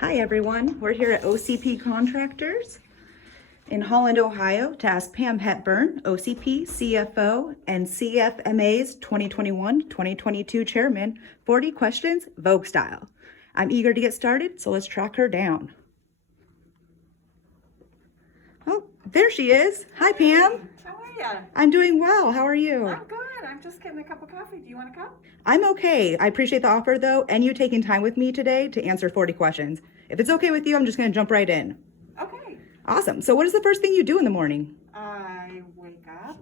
Hi everyone, we're here at OCP Contractors in Holland, Ohio to ask Pam Hepburn, OCP, CFO, and CFMA's 2021-2022 Chairman, 40 questions, Vogue style. I'm eager to get started, so let's track her down. Oh, there she is. Hi Pam. How are you? I'm doing well, how are you? I'm good. I'm just getting a cup of coffee. Do you want a cup? I'm okay. I appreciate the offer though, and you taking time with me today to answer 40 questions. If it's okay with you, I'm just gonna jump right in. Okay. Awesome. So what is the first thing you do in the morning? I wake up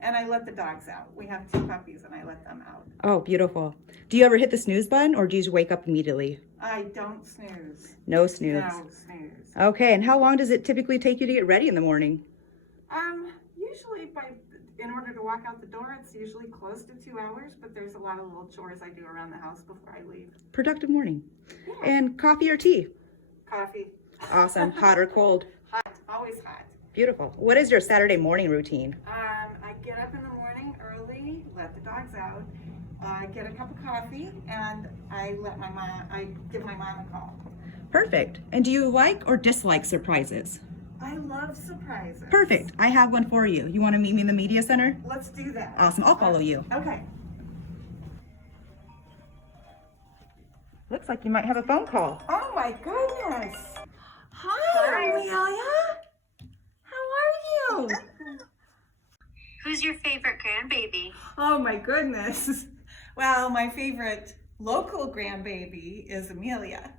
and I let the dogs out. We have 2 puppies and I let them out. Oh, beautiful. Do you ever hit the snooze button or do you just wake up immediately? I don't snooze. No snooze. No snooze. Okay, and how long does it typically take you to get ready in the morning? Usually in order to walk out the door, it's usually close to 2 hours, but there's a lot of little chores I do around the house before I leave. Productive morning. Yeah. And coffee or tea? Coffee. Awesome. Hot or cold? Hot. Always hot. Beautiful. What is your Saturday morning routine? I get up in the morning early, let the dogs out, get a cup of coffee, and I give my mom a call. Perfect. And do you like or dislike surprises? I love surprises. Perfect. I have one for you. You want to meet me in the media center? Let's do that. Awesome. I'll follow you. Okay. Looks like you might have a phone call. Oh my goodness. Hi, Amelia. How are you? Who's your favorite grandbaby? Oh my goodness. Well, my favorite local grandbaby is Amelia.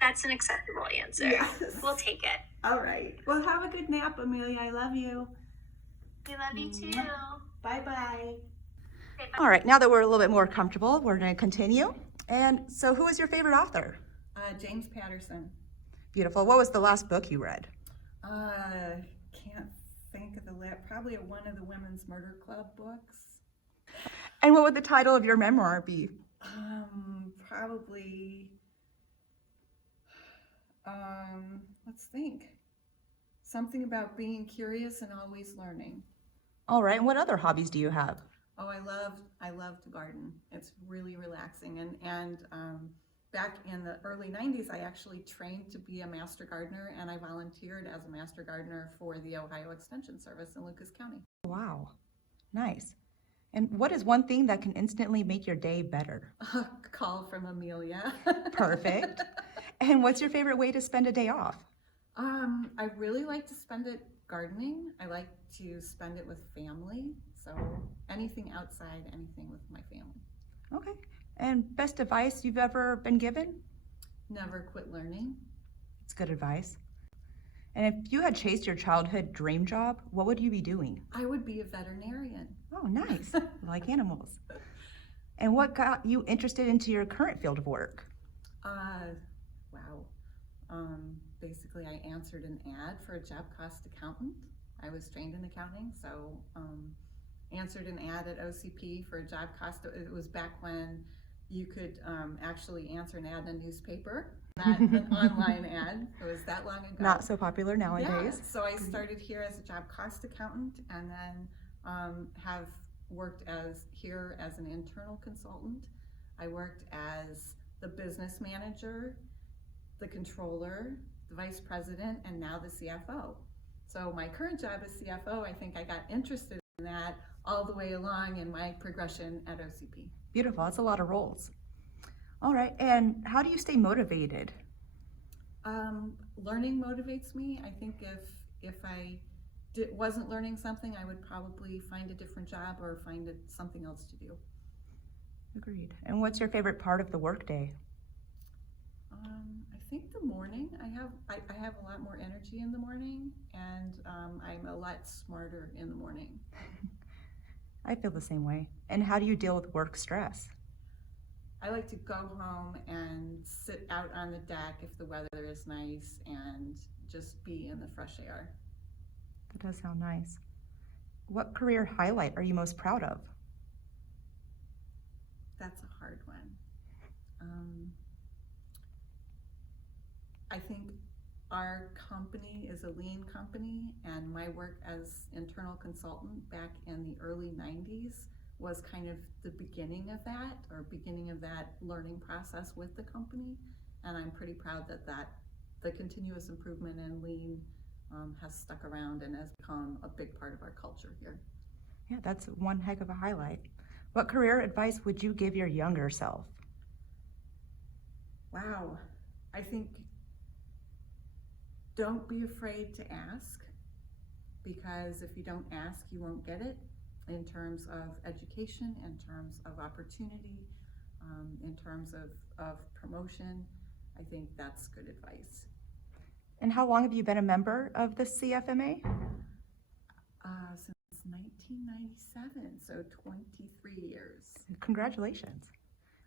That's an acceptable answer. Yes. We'll take it. All right. Well, have a good nap, Amelia. I love you. We love you too. Bye-bye. All right, now that we're a little bit more comfortable, we're going to continue. And so who is your favorite author? James Patterson. Beautiful. What was the last book you read? Can't think of probably one of the Women's Murder Club books. And what would the title of your memoir be? Probably, let's think. Something about being curious and always learning. All right, and what other hobbies do you have? Oh, I love to garden. It's really relaxing. And back in the early 90s, I actually trained to be a master gardener, and I volunteered as a master gardener for the Ohio Extension Service in Lucas County. Wow, nice. And what is one thing that can instantly make your day better? A call from Amelia. Perfect. And what's your favorite way to spend a day off? I really like to spend it gardening. I like to spend it with family. So anything outside, anything with my family. Okay. And best advice you've ever been given? Never quit learning. It's good advice. And if you had chased your childhood dream job, what would you be doing? I would be a veterinarian. Oh, nice. Like animals. And what got you interested into your current field of work? Wow. Basically, I answered an ad for a job cost accountant. I was trained in accounting, so answered an ad at OCP for a job cost. It was back when you could actually answer an ad in a newspaper, not an online ad. It was that long ago. Not so popular nowadays. Yeah, so I started here as a job cost accountant, and then have worked here as an internal consultant. I worked as the business manager, the controller, the vice president, and now the CFO. So my current job as CFO, I think I got interested in that all the way along in my progression at OCP. Beautiful. That's a lot of roles. All right. And how do you stay motivated? Learning motivates me. I think if I wasn't learning something, I would probably find a different job or find something else to do. Agreed. And what's your favorite part of the workday? I think the morning. I have a lot more energy in the morning, and I'm a lot smarter in the morning. I feel the same way. And how do you deal with work stress? I like to go home and sit out on the deck if the weather is nice and just be in the fresh air. That does sound nice. What career highlight are you most proud of? That's a hard one. I think our company is a lean company, and my work as internal consultant back in the early 90s was kind of the beginning of that learning process with the company. And I'm pretty proud that the continuous improvement and lean has stuck around and has become a big part of our culture here. Yeah, that's one heck of a highlight. What career advice would you give your younger self? Wow, I think don't be afraid to ask, because if you don't ask, you won't get it, in terms of education, in terms of opportunity, in terms of promotion. I think that's good advice. And how long have you been a member of the CFMA? Since 1997, so 23 years. Congratulations.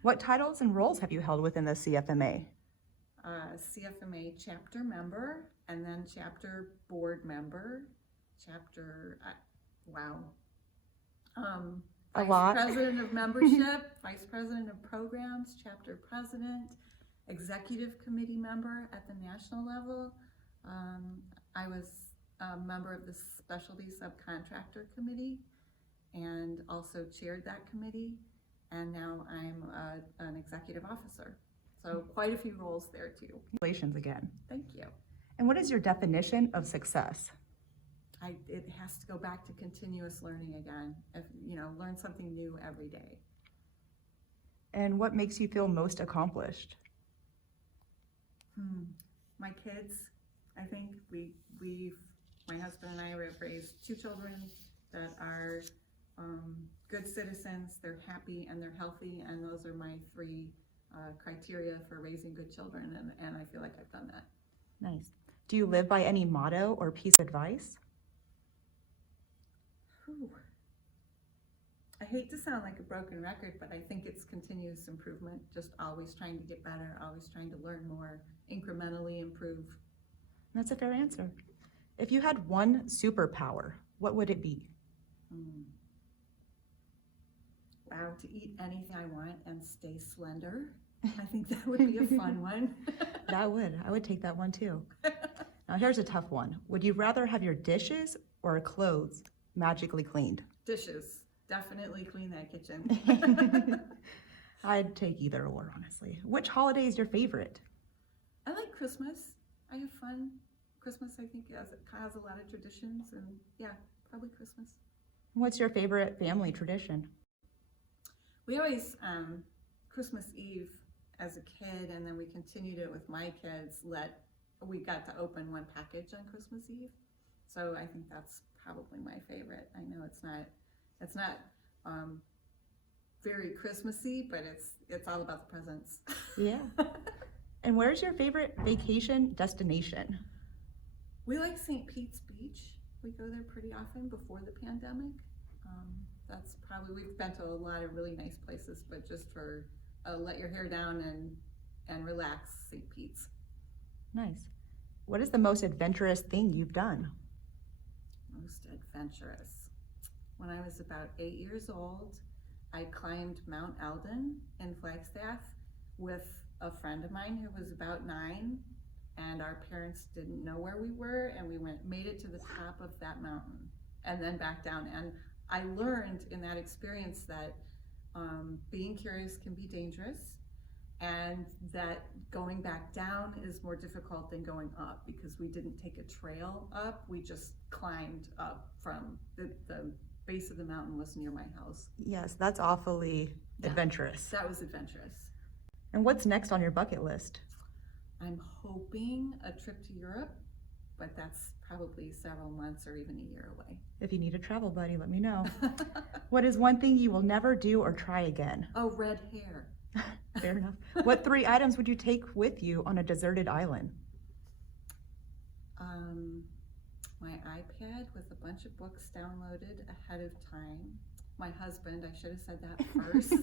What titles and roles have you held within the CFMA? CFMA chapter member, and then chapter board member, chapter, wow. A Vice lot. President of membership, vice president of programs, chapter president, executive committee member at the national level. I was a member of the specialty subcontractor committee and also chaired that committee. And now I'm an executive officer. So quite a few roles there too. Congratulations again. Thank you. And what is your definition of success? It has to go back to continuous learning again. Learn something new every day. And what makes you feel most accomplished? My kids, I think my husband and I have raised 2 children that are good citizens, they're happy and they're healthy, and those are my 3 criteria for raising good children, and I feel like I've done that. Nice. Do you live by any motto or piece of advice? Whew. I hate to sound like a broken record, but I think it's continuous improvement, just always trying to get better, always trying to learn more, incrementally improve. That's a fair answer. If you had one superpower, what would it be? Wow, to eat anything I want and stay slender. I think that would be a fun one. I would take that one too. Now here's a tough one. Would you rather have your dishes or clothes magically cleaned? Dishes. Definitely clean that kitchen. I'd take either or, honestly. Which holiday is your favorite? I like Christmas. I have fun. Christmas, I think, has a lot of traditions, and yeah, probably Christmas. What's your favorite family tradition? We always, Christmas Eve as a kid, and then we continued it with my kids, we got to open one package on Christmas Eve. So I think that's probably my favorite. I know it's not very Christmassy, but it's all about the presents. Yeah. And where's your favorite vacation destination? We like St. Pete's Beach. We go there pretty often before the pandemic. We've been to a lot of really nice places, but just for let your hair down and relax, St. Pete's. Nice. What is the most adventurous thing you've done? Most adventurous. When I was about 8 years old, I climbed Mount Eldon in Flagstaff with a friend of mine who was about 9, and our parents didn't know where we were, and we made it to the top of that mountain and then back down. And I learned in that experience that being curious can be dangerous, and that going back down is more difficult than going up, because we didn't take a trail up, we just climbed up from the base of the mountain was near my house. Yes, that's awfully adventurous. That was adventurous. And what's next on your bucket list? I'm hoping a trip to Europe, but that's probably several months or even a year away. If you need a travel buddy, let me know. What is one thing you will never do or try again? Oh, red hair. Fair enough. What 3 items would you take with you on a deserted island? My iPad with a bunch of books downloaded ahead of time. My husband, I should have said that first.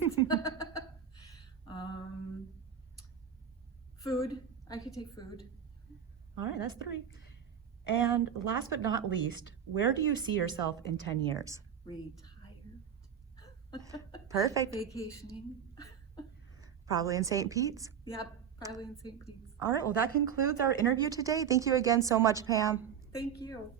Food. I could take food. All right, that's 3. And last but not least, where do you see yourself in 10 years? Retired. Perfect. Vacationing. Probably in St. Pete's. Yep, probably in St. Pete's. All right, well, that concludes our interview today. Thank you again so much, Pam. Thank you.